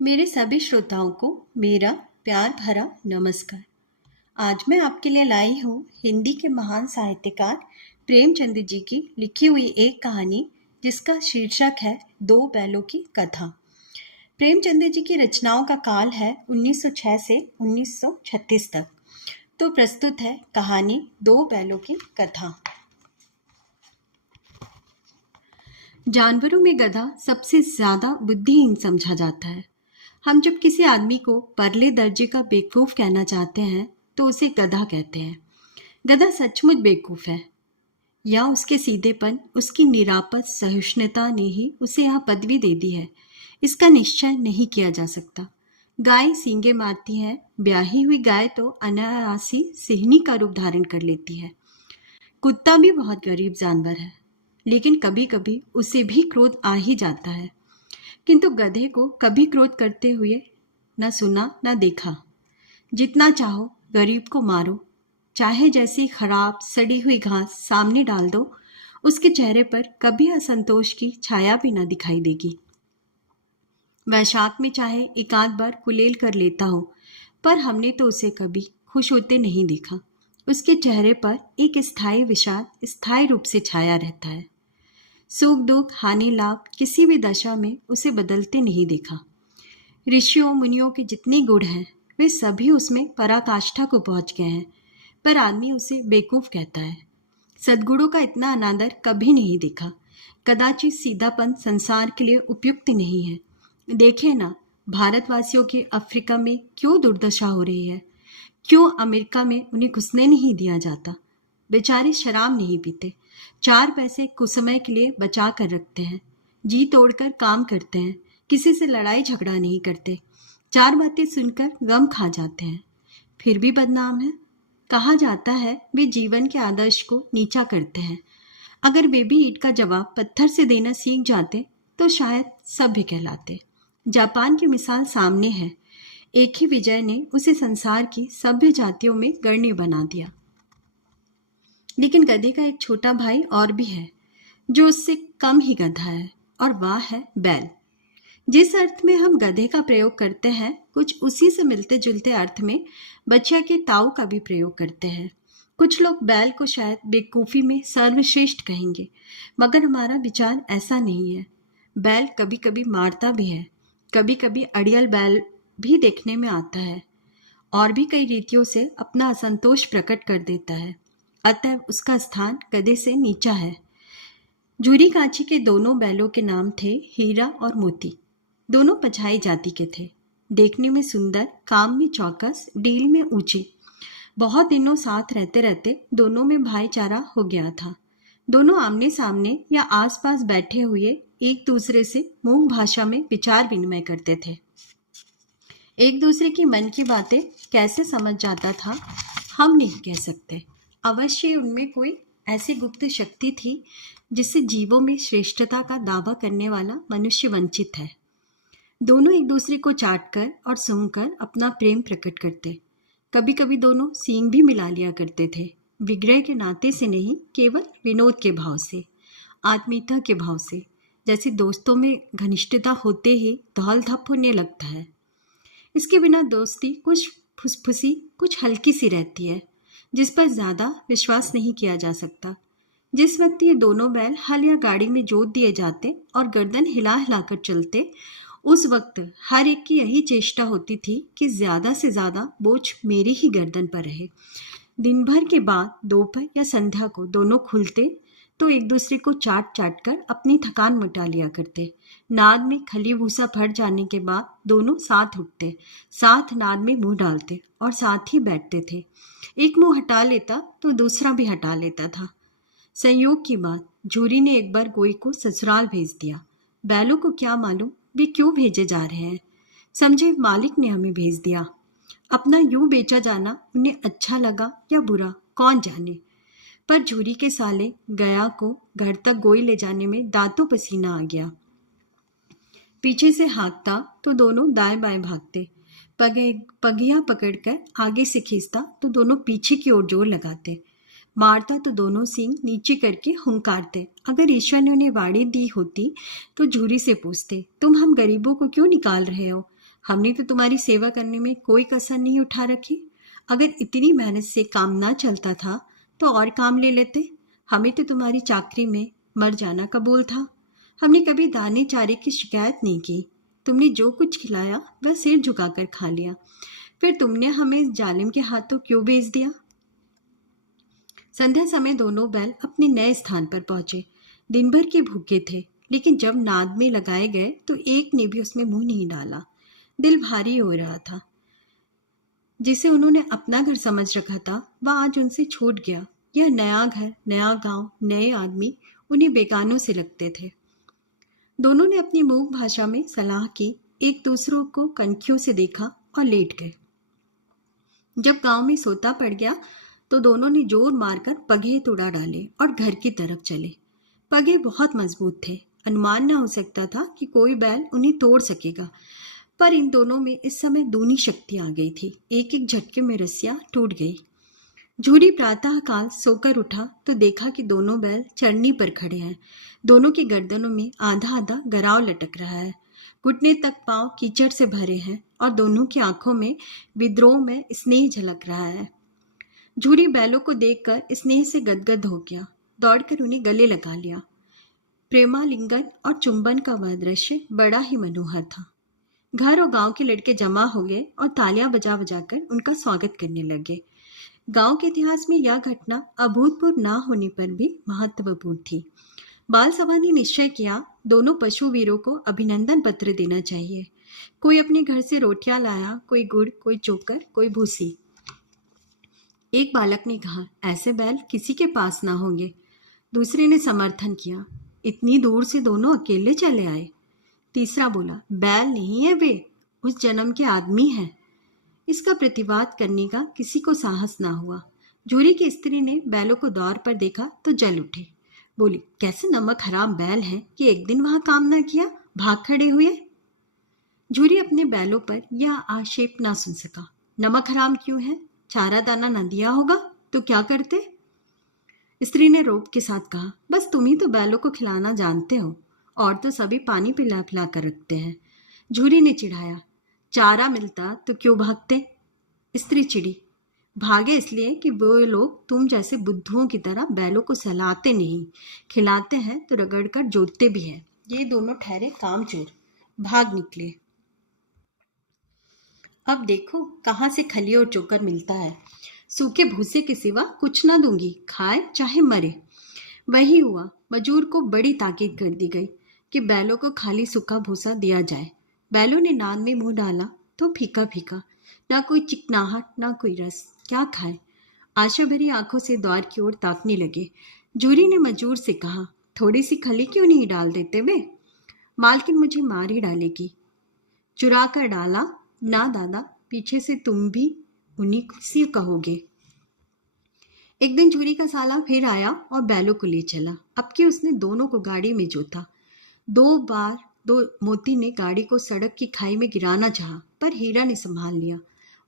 मेरे सभी श्रोताओं को मेरा प्यार भरा नमस्कार। आज मैं आपके लिए लाई हूँ हिंदी के महान साहित्यकार प्रेमचंद जी की लिखी हुई एक कहानी जिसका शीर्षक है दो बैलों की कथा। प्रेमचंद जी की रचनाओं का काल है 1906 से 1936 तक। तो प्रस्तुत है कहानी दो बैलों की कथा। जानवरों में गधा सबसे ज्यादा बुद्धिहीन समझा जाता है। हम जब किसी आदमी को परले दर्जे का बेवकूफ कहना चाहते हैं तो उसे गधा कहते हैं। गधा सचमुच बेवकूफ है या उसके सीधेपन, उसकी निरापद सहिष्णुता ने ही उसे यह पदवी दे दी है, इसका निश्चय नहीं किया जा सकता। गाय सींगे मारती है, ब्याही हुई गाय तो अनायासी सिहनी का रूप धारण कर लेती है। कुत्ता भी बहुत गरीब जानवर है, लेकिन कभी कभी उसे भी क्रोध आ ही जाता है। किंतु गधे को कभी क्रोध करते हुए न सुना न देखा। जितना चाहो गरीब को मारो, चाहे जैसी खराब सड़ी हुई घास सामने डाल दो, उसके चेहरे पर कभी असंतोष की छाया भी न दिखाई देगी। वैशाख में चाहे एकाध बार कुलेल कर लेता हो, पर हमने तो उसे कभी खुश होते नहीं देखा। उसके चेहरे पर एक स्थायी विषाद स्थायी रूप से छाया रहता है। सुख दुख हानि लाभ किसी भी दशा में उसे बदलते नहीं देखा। ऋषियों मुनियों के जितने गुण हैं वे सभी उसमें पराकाष्ठा को पहुंच गए हैं, पर आदमी उसे बेवकूफ कहता है। सद्गुणों का इतना अनादर कभी नहीं देखा। कदाचित सीधापन संसार के लिए उपयुक्त नहीं है। देखे ना, भारतवासियों की अफ्रीका में क्यों दुर्दशा हो रही है। क्यों अमेरिका में उन्हें घुसने नहीं दिया जाता। बेचारे शराब नहीं पीते, 4 पैसे कुछ समय के लिए बचा कर रखते हैं, जी तोड़कर काम करते हैं, किसी से लड़ाई झगड़ा नहीं करते, 4 बातें सुनकर गम खा जाते हैं, फिर भी बदनाम है। कहा जाता है वे जीवन के आदर्श को नीचा करते हैं। अगर वे भी ईंट का जवाब पत्थर से देना सीख जाते तो शायद सभ्य कहलाते। जापान की मिसाल सामने है। एक ही विजय ने उसे संसार की सभ्य जातियों में गण्य बना दिया। लेकिन गधे का एक छोटा भाई और भी है जो उससे कम ही गधा है, और वह है बैल। जिस अर्थ में हम गधे का प्रयोग करते हैं, कुछ उसी से मिलते जुलते अर्थ में बच्चा के ताऊ का भी प्रयोग करते हैं। कुछ लोग बैल को शायद बेवकूफ़ी में सर्वश्रेष्ठ कहेंगे, मगर हमारा विचार ऐसा नहीं है। बैल कभी कभी मारता भी है, कभी कभी अड़ियल बैल भी देखने में आता है, और भी कई रीतियों से अपना असंतोष प्रकट कर देता है। अतः उसका स्थान गधे से नीचा है। जूरी कांची के दोनों बैलों के नाम थे हीरा और मोती। दोनों पछाई जाति के थे, देखने में सुंदर, काम में चौकस, डील में ऊंचे। बहुत दिनों साथ रहते रहते दोनों में भाईचारा हो गया था। दोनों आमने सामने या आसपास बैठे हुए एक दूसरे से मूक भाषा में विचार विनिमय करते थे। एक दूसरे की मन की बातें कैसे समझ जाता था हम नहीं कह सकते। अवश्य उनमें कोई ऐसी गुप्त शक्ति थी जिससे जीवों में श्रेष्ठता का दावा करने वाला मनुष्य वंचित है। दोनों एक दूसरे को चाटकर और सूंघकर अपना प्रेम प्रकट करते। कभी कभी दोनों सींग भी मिला लिया करते थे, विग्रह के नाते से नहीं, केवल विनोद के भाव से, आत्मीयता के भाव से। जैसे दोस्तों में घनिष्ठता होते ही धौल धप होने लगता है। इसके बिना दोस्ती कुछ फुसफुसी, कुछ हल्की सी रहती है, जिस पर ज्यादा विश्वास नहीं किया जा सकता। जिस वक्त ये दोनों बैल हल या गाड़ी में जोत दिए जाते और गर्दन हिला हिलाकर चलते, उस वक्त हर एक की यही चेष्टा होती थी कि ज्यादा से ज्यादा बोझ मेरी ही गर्दन पर रहे। दिन भर के बाद दोपहर या संध्या को दोनों खुलते तो एक दूसरे को चाट चाट कर अपनी थकान मिटा लिया करते। नाद में खली भूसा फट जाने के बाद दोनों साथ उठते, साथ नाद में मुंह डालते और साथ ही बैठते थे। एक मुंह हटा लेता तो दूसरा भी हटा लेता था। संयोग की बात, झूरी ने एक बार गोई को ससुराल भेज दिया। बैलों को क्या मालूम वे क्यों भेजे जा रहे हैं। समझे मालिक ने हमें भेज दिया। अपना यूं बेचा जाना उन्हें अच्छा लगा या बुरा, कौन जाने। पर झूरी के साले गया को घर तक गोई ले जाने में दांतों पसीना आ गया। पीछे से हाँकता तो दोनों दाएं बाएं भागते, पगिया पकड़कर आगे से खींचता तो दोनों पीछे की ओर जोर लगाते, मारता तो दोनों सींग नीचे करके हुंकारते। अगर ईश्वर ने उन्हें वाड़ी दी होती तो झूरी से पूछते, तुम हम गरीबों को क्यों निकाल रहे हो? हमने तो तुम्हारी सेवा करने में कोई कसर नहीं उठा रखी। अगर इतनी मेहनत से काम ना चलता था तो और काम ले लेते। हमें तो तुम्हारी चाकरी में मर जाना कबूल था। हमने कभी दाने चारे की शिकायत नहीं की। तुमने जो कुछ खिलाया वह सिर झुकाकर खा लिया। फिर तुमने हमें जालिम के हाथों क्यों भेज दिया? संध्या समय दोनों बैल अपने नए स्थान पर पहुंचे। दिन भर के भूखे थे, लेकिन जब नाद में लगाए गए तो एक ने भी उसमें मुंह नहीं डाला। दिल भारी हो रहा था। जिसे उन्होंने अपना घर समझ रखा था वह आज उनसे छूट गया। यह नया घर, नया गांव, नए आदमी उन्हें बेगानों से लगते थे। दोनों ने अपनी मूक भाषा में सलाह की, एक दूसरों को कनखियों से देखा और लेट गए। जब गांव में सोता पड़ गया तो दोनों ने जोर मारकर पगे तोड़ा डाले और घर की तरफ चले। पगे बहुत मजबूत थे। अनुमान न हो सकता था कि कोई बैल उन्हें तोड़ सकेगा, पर इन दोनों में इस समय दूनी शक्ति आ गई थी। एक एक झटके में रस्सियां टूट गई। झूरी प्रातःकाल सोकर उठा तो देखा कि दोनों बैल चरनी पर खड़े हैं। दोनों की गर्दनों में आधा आधा गराव लटक रहा है। घुटने तक पांव कीचड़ से भरे हैं और दोनों की आंखों में विद्रोह में स्नेह झलक रहा है। झूरी बैलों को देखकर स्नेह से गदगद हो गया। दौड़कर उन्हें गले लगा लिया। प्रेमालिंगन और चुंबन का वह दृश्य बड़ा ही मनोहर था। घर और गांव के लड़के जमा हो गए और तालियां बजा बजाकर उनका स्वागत करने लगे। गांव के इतिहास में यह घटना अभूतपूर्व न होने पर भी महत्वपूर्ण थी। बाल सभा ने निश्चय किया, दोनों पशु वीरों को अभिनंदन पत्र देना चाहिए। कोई अपने घर से रोटियां लाया, कोई गुड़, कोई चोकर, कोई भूसी। एक बालक ने कहा, ऐसे बैल किसी के पास ना होंगे। दूसरे ने समर्थन किया, इतनी दूर से दोनों अकेले चले आए। तीसरा बोला, बैल नहीं है वे, उस जन्म के आदमी हैं। इसका प्रतिवाद करने का किसी को साहस ना हुआ। झूरी की स्त्री ने बैलों को दौर पर देखा तो जल उठी। बोली, कैसे नमक हराम बैल हैं कि एक दिन वहां काम ना किया, भाग खड़े हुए। झूरी अपने बैलों पर यह आक्षेप ना सुन सका। नमक हराम क्यों है? चारा दाना न दिया होगा तो क्या करते? स्त्री ने रोब के साथ कहा, बस तुम ही तो बैलों को खिलाना जानते हो, और तो सभी पानी पिला पिला कर रखते हैं। झूरी ने चिढ़ाया, चारा मिलता तो क्यों भागते? स्त्री चिड़ी, भागे इसलिए कि वो लोग तुम जैसे बुद्धुओं की तरह बैलों को सहलाते नहीं, खिलाते हैं तो रगड़कर जोतते भी हैं। ये दोनों ठहरे कामचोर, भाग निकले। अब देखो कहाँ से खली और चोकर मिलता है। सूखे भूसे के सिवा कुछ ना दूंगी, खाए चाहे मरे। वही हुआ। मजूर को बड़ी ताकीद कर दी गई कि बैलों को खाली सूखा भूसा दिया जाए। बैलों ने नाद में मुंह डाला तो फीका फीका, ना कोई चिकनाहट ना कोई रस। क्या खाए? आशा भरी आंखों से द्वार की ओर ताकने लगे। झूरी ने मजूर से कहा, थोड़ी सी खली क्यों नहीं डाल देते वे? मालकिन मुझे मार ही डालेगी। चुरा कर डाला ना दादा, पीछे से तुम भी उन्हीं सी कहोगे। एक दिन झूरी का साला फिर आया और बैलों को ले चला। अब कि उसने दोनों को गाड़ी में जोता। 2 बार मोती ने गाड़ी को सड़क की खाई में गिराना चाहा, पर हीरा ने संभाल लिया।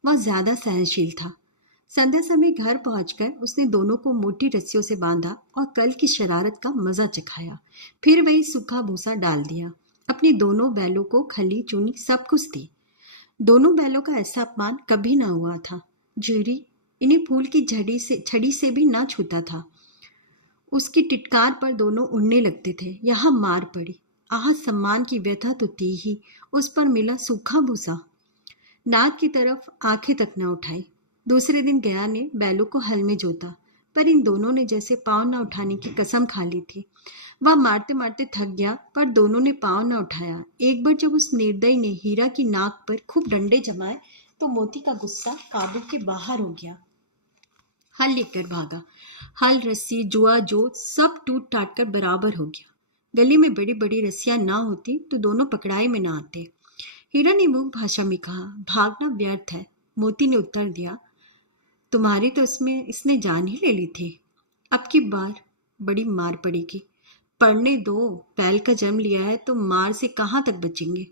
वह ज्यादा सहनशील था। संध्या समय घर पहुंचकर उसने दोनों को मोटी रस्सियों से बांधा और कल की शरारत का मजा चखाया। फिर वही सूखा भूसा डाल दिया। अपने दोनों बैलों को खली चूनी सब कुछ दी। दोनों बैलों का ऐसा अपमान कभी ना हुआ था। झूरी इन्हें फूल की छड़ी से भी ना छूता था। उसकी टिटकार पर दोनों उड़ने लगते थे। यहाँ मार पड़ी। आह, सम्मान की व्यथा तो थी ही, उस पर मिला सूखा भूसा। नाक की तरफ आंखें तक न उठाई। दूसरे दिन गया ने बैलों को हल में जोता, पर इन दोनों ने जैसे पाँव न उठाने की कसम खा ली थी। वह मारते मारते थक गया, पर दोनों ने पाँव न उठाया। एक बार जब उस निर्दयी ने हीरा की नाक पर खूब डंडे जमाए तो मोती का गुस्सा काबू के बाहर हो गया। हल लेकर भागा। हल, रस्सी, जुआ, जोत सब टूट टाट कर बराबर हो गया। गली में बड़ी बड़ी रस्सियां ना होती तो दोनों पकड़ाई में ना आते। हीरा ने मूक भाषा में कहा, भागना व्यर्थ है। मोती ने उत्तर दिया, तुम्हारी तो इसने जान ही ले ली थी। अब की बार बड़ी मार पड़ेगी। पढ़ने दो, बैल का जन्म लिया है तो मार से कहाँ तक बचेंगे।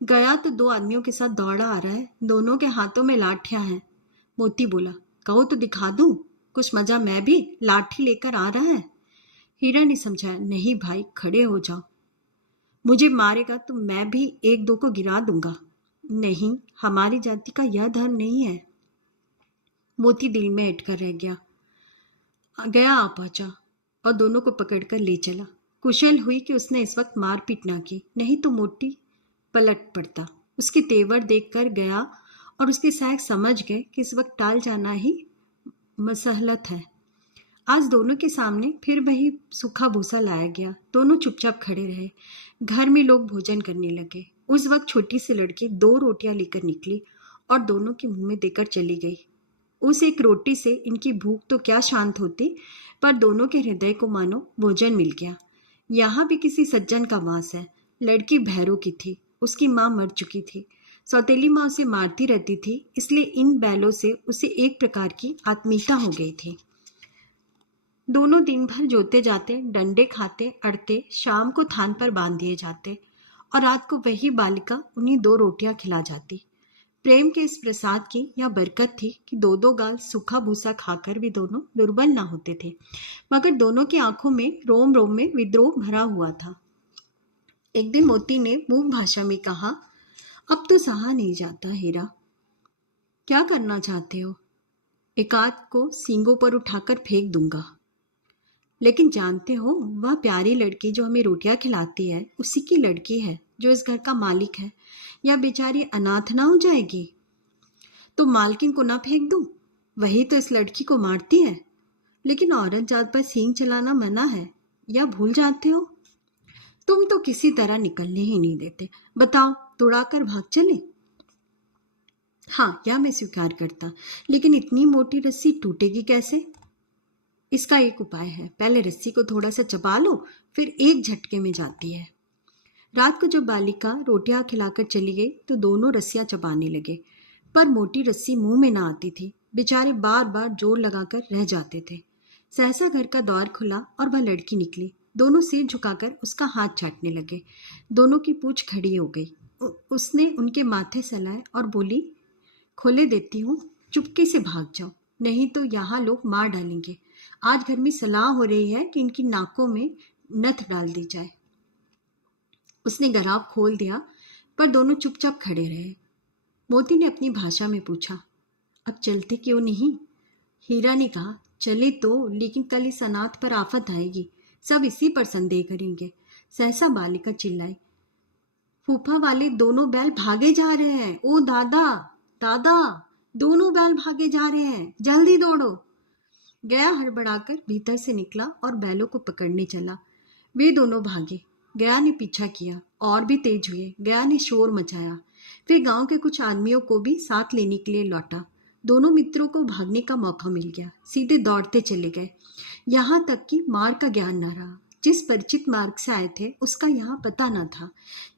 गया तो 2 आदमियों के साथ दौड़ा आ रहा है, दोनों के हाथों में लाठियां हैं। मोती बोला, कहो तो दिखा दूं, कुछ मजा मैं भी, लाठी लेकर आ रहा है। हीरा ने समझाया, नहीं भाई, खड़े हो जाओ, मुझे मारेगा तो मैं भी 1-2 को गिरा दूंगा। नहीं, हमारी जाति का यह धर्म नहीं है। मोती दिल में अटकर रह गया आ पहुंचा और दोनों को पकड़कर ले चला। कुशल हुई कि उसने इस वक्त मारपीट ना की, नहीं तो मोती पलट पड़ता। उसके तेवर देखकर गया और उसके सहायक समझ गए कि इस वक्त टाल जाना ही मसहलत है। आज दोनों के सामने फिर वही सूखा भूसा लाया गया। दोनों चुपचाप खड़े रहे। घर में लोग भोजन करने लगे। उस वक्त छोटी सी लड़की 2 रोटियां लेकर निकली और दोनों के मुंह में देकर चली गई। उस एक रोटी से इनकी भूख तो क्या शांत होती, पर दोनों के हृदय को मानो भोजन मिल गया। यहाँ भी किसी सज्जन का वास है। लड़की भैरों की थी। उसकी माँ मर चुकी थी। सौतेली माँ उसे मारती रहती थी, इसलिए इन बैलों से उसे एक प्रकार की आत्मीयता हो गई थी। दोनों दिन भर जोते जाते, डंडे खाते, अड़ते, शाम को थान पर बांध दिए जाते और रात को वही बालिका उन्हीं 2 रोटियां खिला जाती। प्रेम के इस प्रसाद की यह बरकत थी कि 2-2 गाल सूखा भूसा खाकर भी दोनों दुर्बल ना होते थे, मगर दोनों की आंखों में रोम रोम में विद्रोह भरा हुआ था। एक दिन मोती ने मूक भाषा में कहा, अब तो सहा नहीं जाता हीरा। क्या करना चाहते हो? एकाध को सींगों पर उठाकर फेंक दूंगा। लेकिन जानते हो, वह प्यारी लड़की जो हमें रोटियां खिलाती है उसी की लड़की है जो इस घर का मालिक है। या बेचारी अनाथ ना हो जाएगी? तो मालकिन को ना फेंक दूं? वही तो इस लड़की को मारती है। लेकिन औरत जात पर सींग चलाना मना है। या भूल जाते हो? तुम तो किसी तरह निकलने ही नहीं देते। बताओ, तुड़ाकर भाग चले? हाँ, यह मैं स्वीकार करता, लेकिन इतनी मोटी रस्सी टूटेगी कैसे? इसका एक उपाय है। पहले रस्सी को थोड़ा सा चबा लो, फिर एक झटके में जाती है। रात को जो बालिका रोटियां खिलाकर चली गई तो दोनों रस्सियां चबाने लगे, पर मोटी रस्सी मुंह में ना आती थी। बेचारे बार बार जोर लगाकर रह जाते थे। सहसा घर का द्वार खुला और वह लड़की निकली। दोनों सिर झुकाकर उसका हाथ चाटने लगे। दोनों की पूंछ खड़ी हो गई। उसने उनके माथे सहलाए और बोली, खोले देती हूँ, चुपके से भाग जाओ, नहीं तो यहाँ लोग मार डालेंगे। आज घर में सलाह हो रही है कि इनकी नाकों में नथ डाल दी जाए। उसने गराब खोल दिया, पर दोनों चुपचाप खड़े रहे। मोती ने अपनी भाषा में पूछा, अब चलते क्यों नहीं? हीरा ने कहा, चले तो, लेकिन कल इस अनाथ पर आफत आएगी। सब इसी पर संदेह करेंगे। सहसा बालिका चिल्लाई, फूफा वाले दोनों बैल भागे जा रहे हैं। ओ दादा, दादा, दोनों बैल भागे जा रहे हैं, जल्दी दौड़ो। गया हड़बड़ाकर भीतर से निकला और बैलों को पकड़ने चला। वे दोनों भागे। गया ने पीछा किया और भी तेज हुए। गया ने शोर मचाया। फिर गांव के कुछ आदमियों को भी साथ लेने के लिए लौटा। दोनों मित्रों को भागने का मौका मिल गया। सीधे दौड़ते चले गए। यहाँ तक कि मार्ग का ज्ञान न रहा। जिस परिचित मार्ग से आए थे उसका यहाँ पता न था।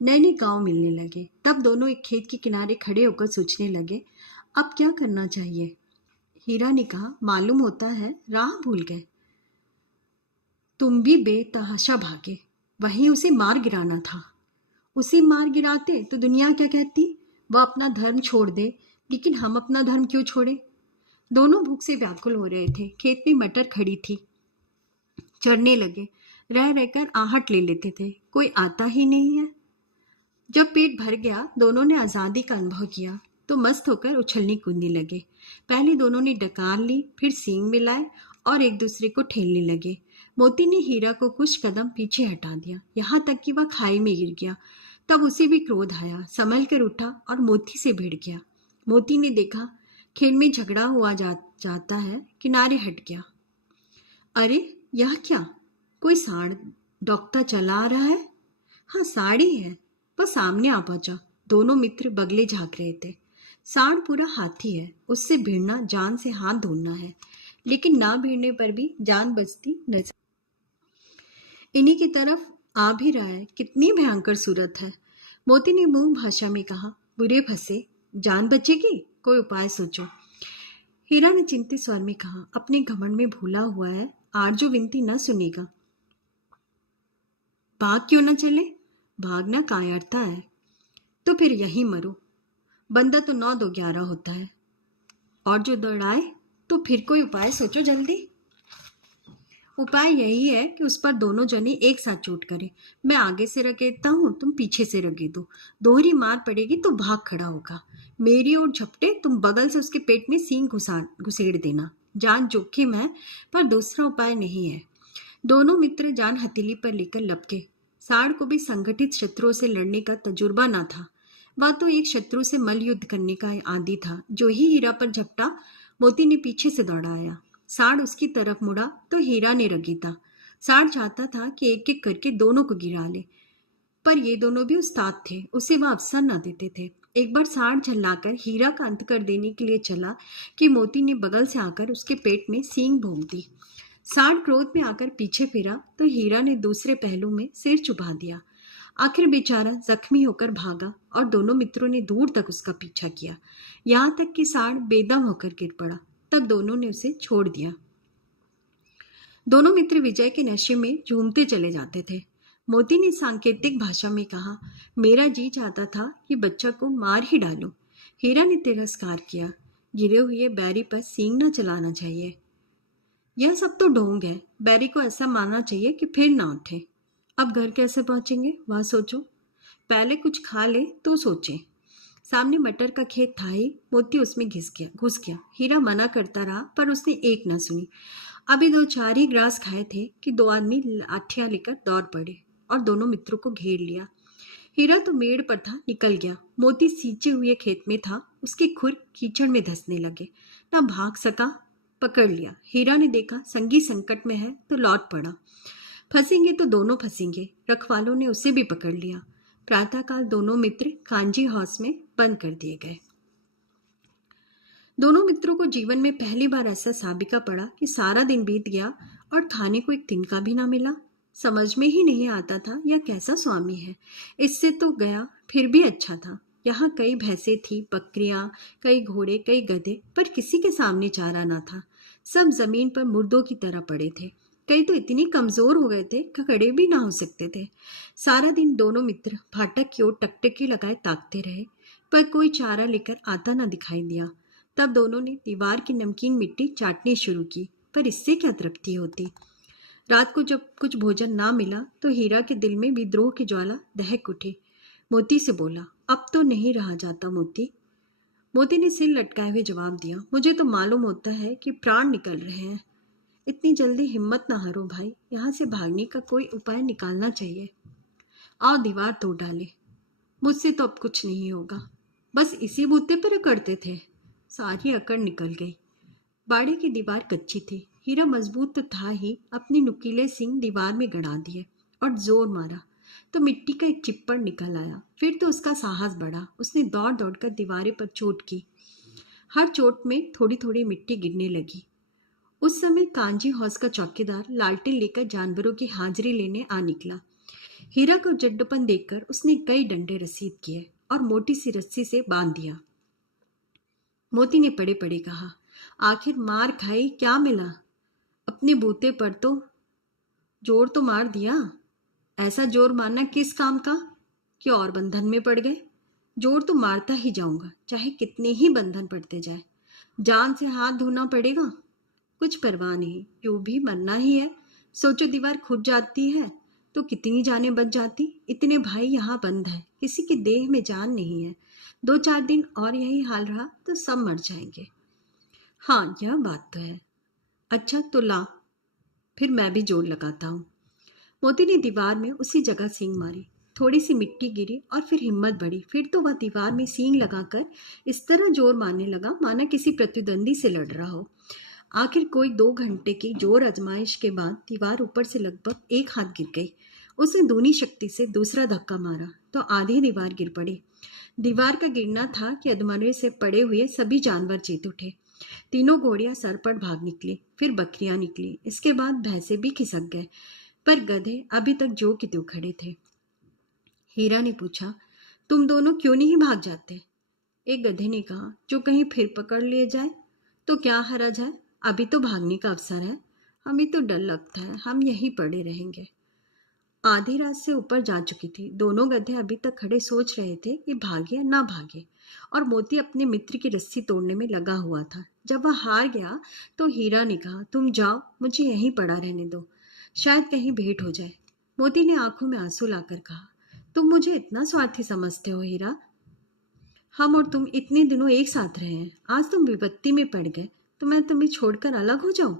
नए नए गांव मिलने लगे। तब दोनों एक खेत के किनारे खड़े होकर सोचने लगे, अब क्या करना चाहिए? हीरा ने कहा, मालूम होता है राह भूल गए। तुम भी बेतहाशा भागे। वहीं उसे मार गिराना था। उसे मार गिराते तो दुनिया क्या कहती? वह अपना धर्म छोड़ दे, लेकिन हम अपना धर्म क्यों छोड़े? दोनों भूख से व्याकुल हो रहे थे। खेत में मटर खड़ी थी। चढ़ने लगे। रह रहकर आहट ले लेते थे। कोई आता ही नहीं है। जब पेट भर गया, दोनों ने आज़ादी का अनुभव किया तो मस्त होकर उछलने कूदने लगे। पहले दोनों ने डकार ली, फिर सींग मिलाए और एक दूसरे को ठेलने लगे। मोती ने हीरा को कुछ कदम पीछे हटा दिया, यहाँ तक कि वह खाई में गिर गया। तब उसे भी क्रोध आया। संभल कर उठा और मोती से भिड़ गया। मोती ने देखा खेल में झगड़ा हुआ जाता है, किनारे हट गया। अरे यह क्या? कोई साड़ डॉक्टर चला आ रहा है? हाँ, साड़ी है। वह सामने आ पहुंचा। दोनों मित्र बगले झांक रहे थे। सांड पूरा हाथी है। उससे भिड़ना जान से हाथ धोना है, लेकिन ना भिड़ने पर भी जान बचती नजर इन्हीं की तरफ आ भी रहा है। कितनी भयंकर सूरत है। मोती ने मूक भाषा में कहा, बुरे फंसे, जान बचेगी, कोई उपाय सोचो। हीरा ने चिंतित स्वर में कहा, अपने घमंड में भूला हुआ है, आरजू विनती न सुनेगा। भाग क्यों न चले? भागना कायरता है। तो फिर यहीं मरो। बंदा तो 9-2-11 होता है। और जो दौड़ाए तो फिर कोई उपाय सोचो जल्दी। उपाय यही है कि उस पर दोनों जने एक साथ चोट करें। मैं आगे से रगेदता हूँ, तुम पीछे से रगेदो। दोहरी मार पड़ेगी तो भाग खड़ा होगा। मेरी ओर झपटे, तुम बगल से उसके पेट में सींग घुसेड़ देना। जान जोखिम है, पर दूसरा उपाय नहीं है। दोनों मित्र जान हथेली पर लेकर लपके। साड़ को भी संगठित शत्रुओं से लड़ने का तजुर्बा न था। वह तो एक शत्रु से मल युद्ध करने का आदी था। जो ही हीरा पर झपटा, मोती ने पीछे से दौड़ाया। साड़ उसकी तरफ मुड़ा तो हीरा ने रगीता। साड़ चाहता था कि एक एक करके दोनों को गिरा ले, पर ये दोनों भी उस्ताद थे, उसे वह अवसर न देते थे। एक बार साड़ झल्लाकर हीरा का अंत कर देने के लिए चला कि मोती ने बगल से आकर उसके पेट में सींग भोंक दी। साड़ क्रोध में आकर पीछे फिरा तो हीरा ने दूसरे पहलू में सिर चुभा दिया। आखिर बेचारा जख्मी होकर भागा और दोनों मित्रों ने दूर तक उसका पीछा किया, यहाँ तक कि साड़ बेदम होकर गिर पड़ा। तब दोनों ने उसे छोड़ दिया। दोनों मित्र विजय के नशे में झूमते चले जाते थे। मोती ने सांकेतिक भाषा में कहा, मेरा जी चाहता था कि बच्चा को मार ही डालूं। हीरा ने तिरस्कार किया, गिरे हुए बैरी पर सींग न चलाना चाहिए। यह सब तो ढोंग है। बैरी को ऐसा मानना चाहिए कि फिर ना उठे। अब घर कैसे पहुंचेंगे वह सोचो। पहले कुछ खा ले तो सोचे। सामने मटर का खेत था ही। मोती उसमें घुस गया। हीरा मना करता रहा, पर उसने एक न सुनी। अभी 2-4 ही ग्रास खाए थे कि 2 आदमी लाठियां लेकर दौड़ पड़े और दोनों मित्रों को घेर लिया। हीरा तो मेड़ पर था, निकल गया। मोती सींचे हुए खेत में था। उसकी खुर कीचड़ में धंसने लगे। ना भाग सका। पकड़ लिया। हीरा ने देखा संगी संकट में है तो लौट पड़ा। फंसेंगे तो दोनों फंसेंगे। रखवालों ने उसे भी पकड़ लिया। प्रातःकाल दोनों मित्र कांजी हाउस में बंद कर दिए गए। दोनों मित्रों को जीवन में पहली बार ऐसा साबिका पड़ा कि सारा दिन बीत गया और खाने को एक तिनका भी ना मिला। समझ में ही नहीं आता था यह कैसा स्वामी है। इससे तो गया फिर भी अच्छा था। यहाँ कई भैंसें थी, बकरियां, कई घोड़े, कई गधे, पर किसी के सामने चारा ना था। सब जमीन पर मुर्दों की तरह पड़े थे। कई तो इतनी कमजोर हो गए थे कि खड़े भी ना हो सकते थे। सारा दिन दोनों मित्र फाटक की ओर टकटकी लगाए ताकते रहे, पर कोई चारा लेकर आता ना दिखाई दिया। तब दोनों ने दीवार की नमकीन मिट्टी चाटनी शुरू की, पर इससे क्या तृप्ति होती। रात को जब कुछ भोजन ना मिला तो हीरा के दिल में विद्रोह की ज्वाला दहक उठी। मोती से बोला, अब तो नहीं रहा जाता मोती। मोती ने सिर लटकाए हुए जवाब दिया, मुझे तो मालूम होता है कि प्राण निकल रहे हैं। इतनी जल्दी हिम्मत ना हारो भाई, यहाँ से भागने का कोई उपाय निकालना चाहिए। आओ दीवार तोड़ डाले। मुझसे तो अब कुछ नहीं होगा। बस इसी बूते पर अकड़ते थे। सारी अकड़ निकल गई। बाड़े की दीवार कच्ची थी। हीरा मजबूत तो था ही, अपने नुकीले सींग दीवार में गड़ा दिए और जोर मारा तो मिट्टी का एक चिप्पड़ निकल आया। फिर तो उसका साहस बढ़ा। उसने दौड़ दौड़कर दीवारें पर चोट की। हर चोट में थोड़ी थोड़ी मिट्टी गिरने लगी। उस समय कांजी हाउस का चौकीदार लालटेन लेकर जानवरों की हाजिरी लेने आ निकला। हीरा को जड्डपन देखकर उसने कई डंडे रसीद किए और मोटी सी रस्सी से बांध दिया। मोती ने पड़े पड़े कहा, आखिर मार खाई, क्या मिला? अपने बूते पर तो जोर तो मार दिया। ऐसा जोर मारना किस काम का कि और बंधन में पड़ गए। जोर तो मारता ही जाऊंगा, चाहे कितने ही बंधन पड़ते जाए। जान से हाथ धोना पड़ेगा। कुछ परवाह नहीं, यूं भी मरना ही है। सोचो दीवार खुद जाती है तो कितनी जानें बच जाती। इतने भाई यहाँ बंद है, किसी की देह में जान नहीं है। 2-4 दिन और यही हाल रहा तो सब मर जाएंगे। हाँ, यह बात तो है। अच्छा तो ला, फिर मैं भी जोर लगाता हूँ। मोती ने दीवार में उसी जगह सींग मारी। थोड़ी सी मिट्टी गिरी और फिर हिम्मत बढ़ी। फिर तो वह दीवार में सींग लगाकर इस तरह जोर मारने लगा माना किसी प्रतिद्वंदी से लड़ रहा हो। आखिर कोई 2 घंटे की जोर आजमाइश के बाद दीवार ऊपर से लगभग 1 हाथ गिर गई। उसने दूनी शक्ति से दूसरा धक्का मारा तो आधी दीवार गिर पड़ी। दीवार का गिरना था कि अधमरे से पड़े हुए सभी जानवर चीत उठे। तीनों घोड़ियां सरपट भाग निकली, फिर बकरियां निकली, इसके बाद भैंसे भी खिसक गए, पर गधे अभी तक जो कि त्यों खड़े थे। हीरा ने पूछा, तुम दोनों क्यों नहीं भाग जाते? एक गधे ने कहा, जो कहीं फिर पकड़ लिए जाए तो क्या हरज है, अभी तो भागने का अवसर है। हमें तो डर लगता है, हम यहीं पड़े रहेंगे। आधी रात से ऊपर जा चुकी थी। दोनों गधे अभी तक खड़े सोच रहे थे कि भागे या ना भागे, और मोती अपने मित्र की रस्सी तोड़ने में लगा हुआ था। जब वह हार गया तो हीरा ने कहा, तुम जाओ, मुझे यहीं पड़ा रहने दो, शायद कहीं भेंट हो जाए। मोती ने आंखों में आंसू लाकर कहा, तुम मुझे इतना स्वार्थी समझते हो हीरा? हम और तुम इतने दिनों एक साथ रहे हैं, आज तुम विपत्ति में पड़ गए तो मैं तुम्हें छोड़कर अलग हो जाऊं?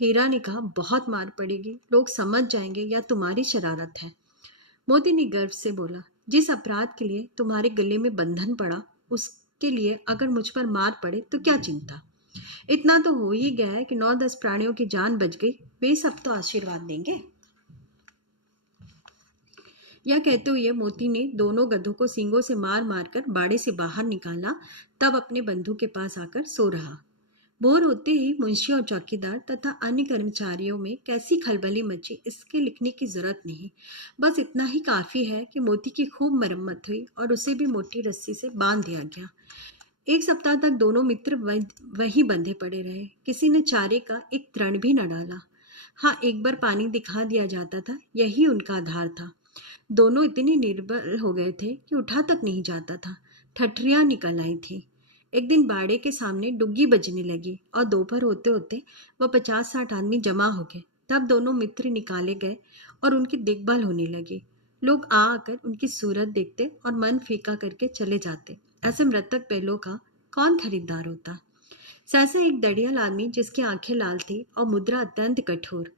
हीरा ने कहा, बहुत मार पड़ेगी, लोग समझ जाएंगे या तुम्हारी शरारत है। मोती ने गर्व से बोला, जिस अपराध के लिए तुम्हारे गले में बंधन पड़ा, उसके लिए अगर मुझ पर मार पड़े तो क्या चिंता। इतना तो हो ही गया है कि 9-10 प्राणियों की जान बच गई, वे सब तो आशीर्वाद देंगे। यह कहते हुए मोती ने दोनों गधों को सींगों से मार मार कर बाड़े से बाहर निकाला, तब अपने बंधु के पास आकर सो रहा। भोर होते ही मुंशी और चौकीदार तथा अन्य कर्मचारियों में कैसी खलबली मची, इसके लिखने की जरूरत नहीं। बस इतना ही काफी है कि मोती की खूब मरम्मत हुई और उसे भी मोटी रस्सी से बांध दिया गया। एक सप्ताह तक दोनों मित्र वहीं बंधे पड़े रहे। किसी ने चारे का एक तृण भी न डाला। हाँ, एक बार पानी दिखा दिया जाता था, यही उनका आधार था। दोनों इतने निर्बल हो गए थे कि उठा तक नहीं जाता था। ठठरियां निकल आई थी। एक दिन बाड़े के सामने डुग्गी बजने लगी और दोपहर होते होते वह 50-60 आदमी जमा हो गए। तब दोनों मित्र निकाले गए और उनकी देखभाल होने लगी। लोग आकर उनकी सूरत देखते और मन फीका करके चले जाते। ऐसे मृतक बैलों का कौन खरीदार होता। सहसा एक दड़ियाल आदमी, जिसकी आंखें लाल थी और मुद्रा अत्यंत कठोर,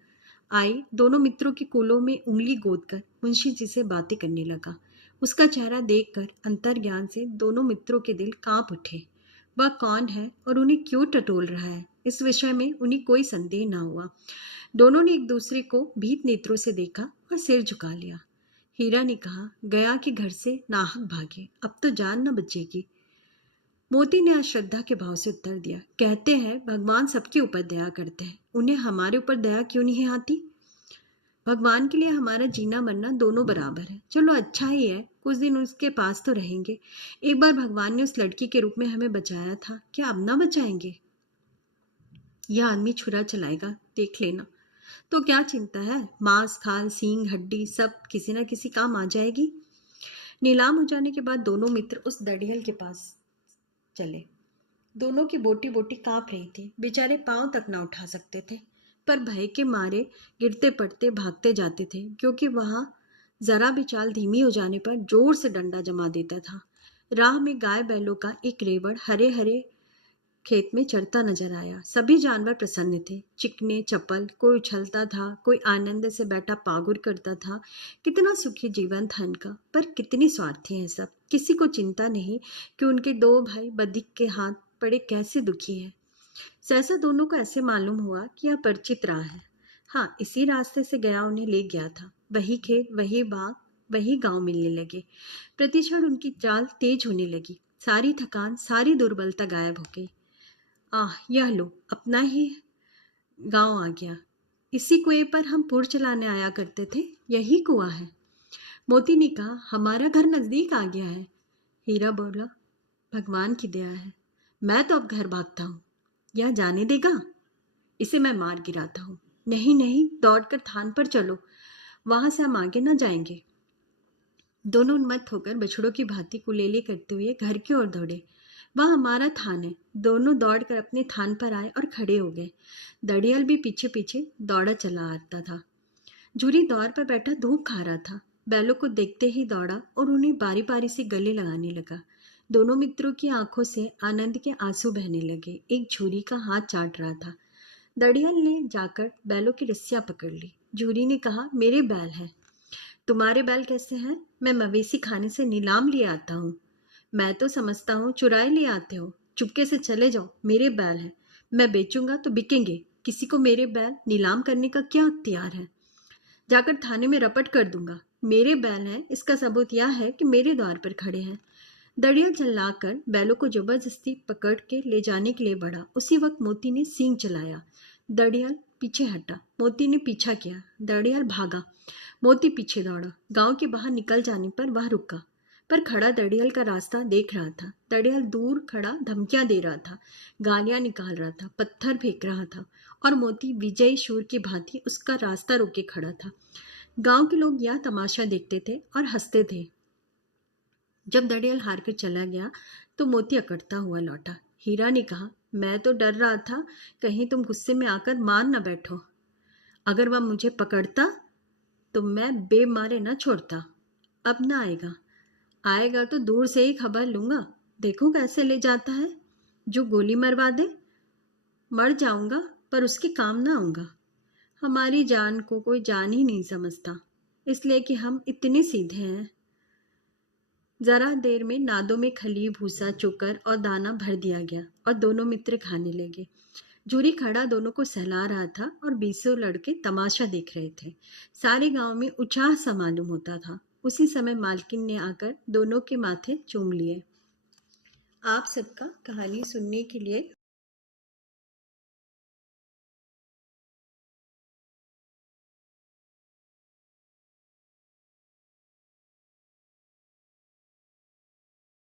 आई, दोनों मित्रों के कूलों में उंगली गोदकर मुंशी जी से बातें करने लगा। उसका चेहरा देखकर अंतर्ज्ञान से दोनों मित्रों के दिल कांप उठे। वह कौन है और उन्हें क्यों टटोल रहा है, इस विषय में उन्हें कोई संदेह न हुआ। दोनों ने एक दूसरे को भीत नेत्रों से देखा और सिर झुका लिया। हीरा ने कहा, गया कि घर से नाहक भागे, अब तो जान न बचेगी। मोती ने अश्रद्धा के भाव से उत्तर दिया, कहते हैं भगवान सबके ऊपर दया करते हैं, उन्हें हमारे ऊपर दया क्यों नहीं आती? भगवान के लिए हमारा जीना मरना दोनों बराबर है। चलो अच्छा ही है, कुछ दिन उसके पास तो रहेंगे। एक बार भगवान ने उस लड़की के रूप में हमें बचाया था, क्या अब ना बचाएंगे? यह आदमी छुरा चलाएगा, देख लेना। तो क्या चिंता है, मांस खाल सींग हड्डी सब किसी न किसी काम आ जाएगी। नीलाम हो जाने के बाद दोनों मित्र उस दड़ियल के पास चले। दोनों की बोटी बोटी कांप रही थी। बेचारे पांव तक ना उठा सकते थे, पर भय के मारे गिरते पड़ते भागते जाते थे, क्योंकि वहां जरा भी चाल धीमी हो जाने पर जोर से डंडा जमा देता था। राह में गाय बैलों का एक रेवड़ हरे हरे खेत में चरता नजर आया। सभी जानवर प्रसन्न थे, चिकने चपल, कोई उछलता था, कोई आनंद से बैठा पागुर करता था। कितना सुखी जीवन था इनका, पर कितनी स्वार्थी हैं सब। किसी को चिंता नहीं कि उनके दो भाई बधिक के हाथ पड़े कैसे दुखी है। सहसा दोनों को ऐसे मालूम हुआ कि यह परिचित राह है। हाँ, इसी रास्ते से गया उन्हें ले गया था। वही खेत, वही बाग, वही गांव मिलने लगे। प्रतिक्षण उनकी चाल तेज होने लगी। सारी थकान, सारी दुर्बलता गायब हो गई। यह लो, अपना ही गांव आ गया। इसी कुएं पर हम पुर चलाने आया करते थे, यही कुआं है। मोती ने कहा, हमारा घर नजदीक आ गया है। हीरा बोला, भगवान की दया है, मैं तो अब घर भागता हूँ। यह जाने देगा? इसे मैं मार गिराता हूँ। नहीं नहीं, दौड़कर थान पर चलो, वहां से हम आगे न जाएंगे। दोनों उन्मत्त होकर बछड़ों की भांति कुलेले करते हुए घर की ओर दौड़े। वह हमारा थान है। दोनों दौड़कर अपने थान पर आए और खड़े हो गए। दड़ियाल भी पीछे पीछे दौड़ा चला आता था। जूरी द्वार पर बैठा धूप खा रहा था। बैलों को देखते ही दौड़ा और उन्हें बारी बारी से गले लगाने लगा। दोनों मित्रों की आंखों से आनंद के आंसू बहने लगे। एक झूरी का हाथ चाट रहा था। दड़ियाल ने जाकर बैलों की रस्सियां पकड़ ली। झूरी ने कहा, मेरे बैल हैं। तुम्हारे बैल कैसे हैं? मैं मवेशी खाने से नीलाम लिए आता हूँ। मैं तो समझता हूँ चुराए ले आते हो। चुपके से चले जाओ, मेरे बैल हैं। मैं बेचूंगा तो बिकेंगे। किसी को मेरे बैल नीलाम करने का क्या अख्तियार है? जाकर थाने में रपट कर दूंगा। मेरे बैल हैं, इसका सबूत यह है कि मेरे द्वार पर खड़े हैं। दड़ियाल चिल्लाकर बैलों को जबरदस्ती पकड़ के ले जाने के लिए बढ़ा। उसी वक्त मोती ने सींग चलाया। दड़ियाल पीछे हटा। मोती ने पीछा किया। दड़ियाल भागा। मोती पीछे दौड़ा। गांव के बाहर निकल जाने पर वह रुका, पर खड़ा दड़ियाल का रास्ता देख रहा था। दड़ियाल दूर खड़ा धमकियां दे रहा था, गालियां निकाल रहा था, पत्थर फेंक रहा था, और मोती विजयी शूर की भांति उसका रास्ता रोके खड़ा था। गांव के लोग यह तमाशा देखते थे और हंसते थे। जब दड़ियल हार कर चला गया तो मोती अकड़ता हुआ लौटा। हीरा ने कहा, मैं तो डर रहा था कहीं तुम गुस्से में आकर मार न बैठो। अगर वह मुझे पकड़ता तो मैं बेमारे न छोड़ता। अब ना आएगा, आएगा तो दूर से ही खबर लूंगा। देखो कैसे ले जाता है, जो गोली मरवा दे। मर जाऊंगा पर उसके काम ना आऊंगा। हमारी जान को कोई जान ही नहीं समझता, इसलिए कि हम इतने सीधे हैं। जरा देर में नादों में खली, भूसा, चोकर और दाना भर दिया गया और दोनों मित्र खाने लगे। जूरी खड़ा दोनों को सहला रहा था और बीसों लड़के तमाशा देख रहे थे। सारे गांव में उत्साह सा मालूम होता था। उसी समय मालकिन ने आकर दोनों के माथे चूम लिए। आप सबका कहानी सुनने के लिए